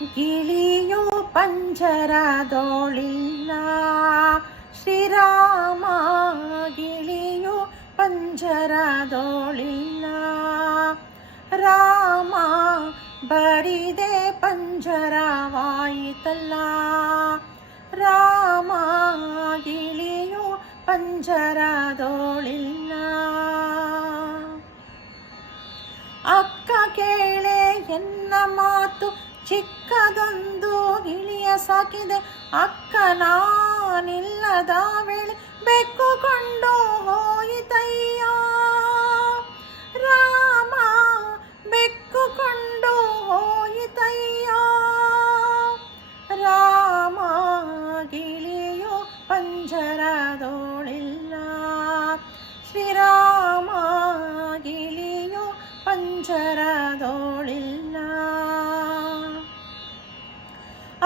ಗಿಳಿಯು ಪಂಜರದೊಳಿಲ್ಲ. ಶ್ರೀರಾಮ ಗಿಳಿಯು ಪಂಜರದೊಳಿಲ್ಲ. ರಾಮ ಬರಿದೆ ಪಂಜರವಾಯಿತಲ್ಲ. ರಾಮ ಗಿಳಿಯು ಪಂಜರದೊಳಿಲ್ಲ. ಅಕ್ಕ ಕೇಳೆ ಎನ್ನ ಮಾತು, ಚಿಕ್ಕದೊಂದು ಗಿಳಿಯ ಸಾಕಿದೆ. ಅಕ್ಕ ನಾನಿಲ್ಲದ ವೇಳೆ ಬೆಕ್ಕುಕೊಂಡು ಹೋಯಿತಯ್ಯ. ರಾಮ ಬೆಕ್ಕುಕೊಂಡು ಹೋಯಿತಯ್ಯ. ರಾಮ ಗಿಳಿಯು ಪಂಜರದೊಳಿಲ್ಲ. ಶ್ರೀರಾಮ ಗಿಳಿಯು ಪಂಜರದೊಳಿಲ್ಲ.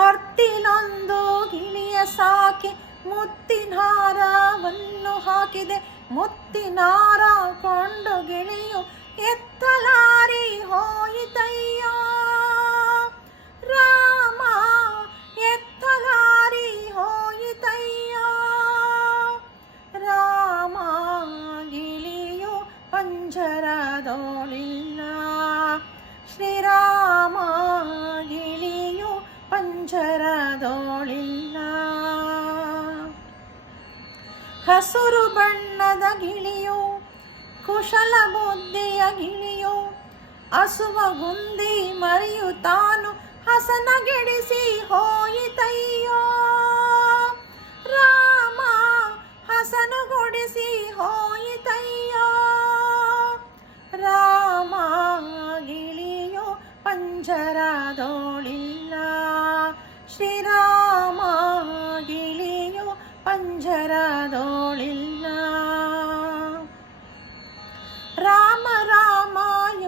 ಅರ್ತಿಲೊಂದು ಗಿಳಿಯ ಸಾಕಿ ಮುತ್ತಿನಾರವನ್ನು ಹಾಕಿದೆ. ಮುತ್ತಿನಾರ ಕೊಂಡು ಗಿಳಿಯು ಎತ್ತಲಾರಿ ಹೋಯಿತಯ್ಯ. ರಾಮ ಎತ್ತಲಾರಿ ಹೋಯಿತಯ್ಯ. ರಾಮ ಗಿಳಿಯು ಪಂಜರದೊಳಿಲ್ಲ. ಶ್ರೀರಾಮ ಗಿಳಿಯು ಪಂಜರದೊಳಿಲ್ಲ. ಹಸುರು ಬಣ್ಣದ ಗಿಳಿಯು ಕುಶಲ ಬುದ್ಧಿಯ ಗಿಳಿಯು. ಹಸುವ ಗುಂದಿ ಮರಿಯು ತಾನು ಹಸನಗೆಡಿಸಿ ಹೋಯಿತಯ್ಯೋ. ರಾಮ ಹಸನುಗೊಡಿಸಿ ಹೋಯಿತಯ್ಯೋ. ರಾಮ ಗಿಳಿಯು ಪಂಜರದೊಳಿಲ್ಲ. ಶ್ರೀರಾಮ ಗಿಳಿಯು ಪಂಜರದೊಳಿಲ್ಲ. ರಾಮ ರಾಮ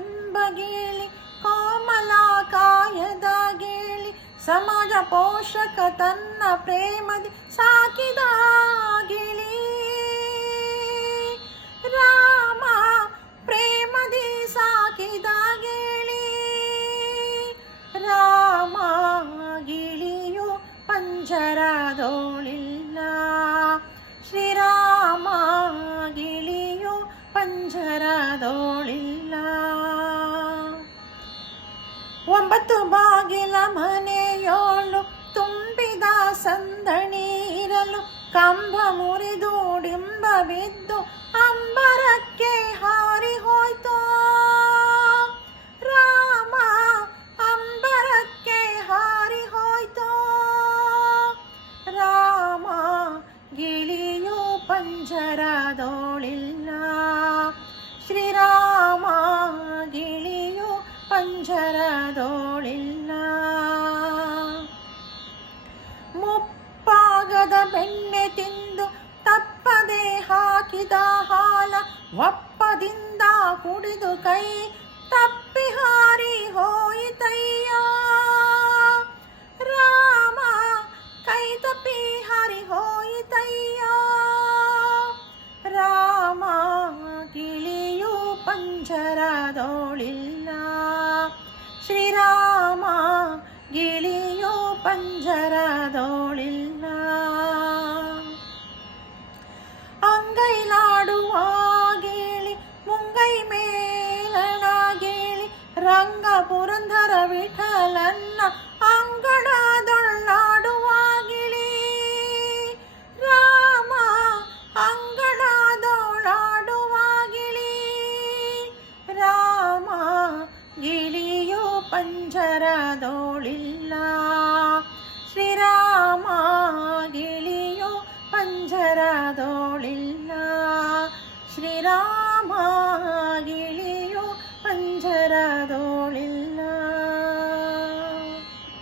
ಎಂಬ ಗೇಳಿ ಕೋಮಲಾಕಾಯದ ಗೇಳಿ. ಸಮಾಜ ಪೋಷಕ ತನ್ನ ಪ್ರೇಮದಿ ಸಾಕಿದ ಗಿಳಿ. ರಾಮ ಪ್ರೇಮದಿ ಸಾಕಿದ ಗಿಳಿ. ರಾಮ ಗಿಳಿಯು ಪಂಜರದೊಳಿಲ್ಲ. ಶ್ರೀರಾಮ ಗಿಳಿಯು ಪಂಜರದೊಳಿಲ್ಲ. 9 ಬಾಗಿಲ ಮನೆಯೋಳು ತುಂಬಿದ ಸಂದಣಿ ಇರಲು. ಕಂಬ ಮುರಿದು ಡಿಂಬ ಬಿದ್ದು ಅಂಬರಕ್ಕೆ ಹಾರಿ ಹೋಯ್ತು. ರಾಮ ಅಂಬರಕ್ಕೆ ಹಾರಿ ಹೋಯ್ತು. ರಾಮ ಗಿಳಿಯು ಪಂಜರದೊಳಿಲ್ಲ. ಶ್ರೀರಾಮ ಗಿಳಿಯು ಪಂಜರದೊಳಿಲ್ಲ. ಮುಪ್ಪಾಗದ ಬೆಣ್ಣೆ ತಿಂದು ತಪ್ಪದೆ ಹಾಕಿದ ಹಾಲ. ಒಪ್ಪದಿಂದ ಕುಡಿದು ಕೈ ತಪ್ಪಿ ಹಾರಿ ಹೋಯಿತಯ್ಯ. ರಾಮ ಕೈ ತಪ್ಪಿ ಹಾರಿ ಹೋಯಿತಯ್ಯ. ರಾಮ ಗಿಳಿಯು ಪಂಜರದೊಳಿಲ್ಲ. ಶ್ರೀರಾಮ ಗಿಳಿಯು ಪಂಜರದೊಳಿಲ್ಲ. ಅಂಗೈಲಾಡುವ ಗೇಳಿ ಮುಂಗೈ ಮೇಲಣ ಗೇಳಿ. ರಂಗ ಪುರಂದರ ವಿಠಲನ್ನ ಅಂಗಣದೊಳ್ಳಾಡುವ ಗಿಳಿ. ರಾಮ ಅಂಗಣದೊಳ್ಳಾಡುವ ಗಿಳಿ. ರಾಮ ಗಿಳಿಯು ಪಂಜರದೊಳಿಲ್ಲ. ಶ್ರೀರಾಮ ಗಿಳಿಯು ಪಂಜರದೊಳಿಲ್ಲ. ಶ್ರೀರಾಮ ಗಿಳಿ